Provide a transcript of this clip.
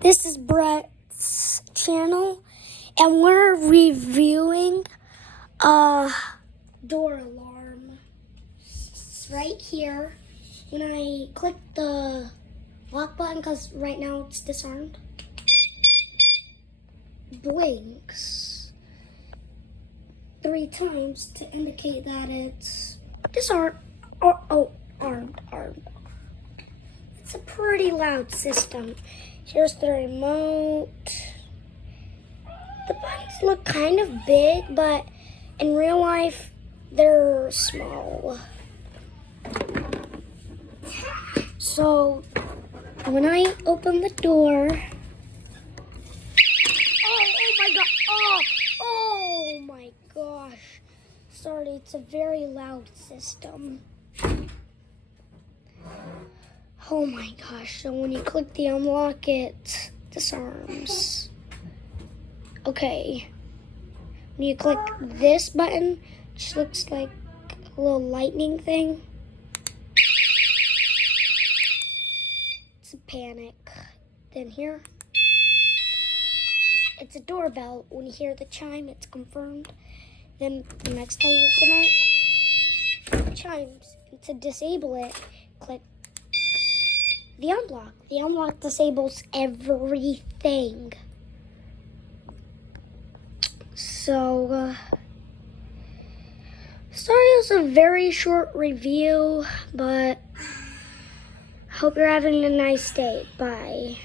This is Brett's channel, and we're reviewing a door alarm. It's right here. When I click the lock button, because right now it's disarmed, blinks 3 times to indicate that it's disarmed. Armed. It's a pretty loud system. Here's the remote. The buttons look kind of big, but in real life, they're small. So, when I open the door, oh my gosh. Sorry, it's a very loud system. Oh my gosh, so when you click the unlock, it disarms. Okay. When you click this button, which looks like a little lightning thing, it's a panic. Then here, it's a doorbell. When you hear the chime, it's confirmed. Then the next time you open it chimes. And to disable it, click the unlock. The unlock disables everything. So, sorry it was a very short review, but hope you're having a nice day. Bye.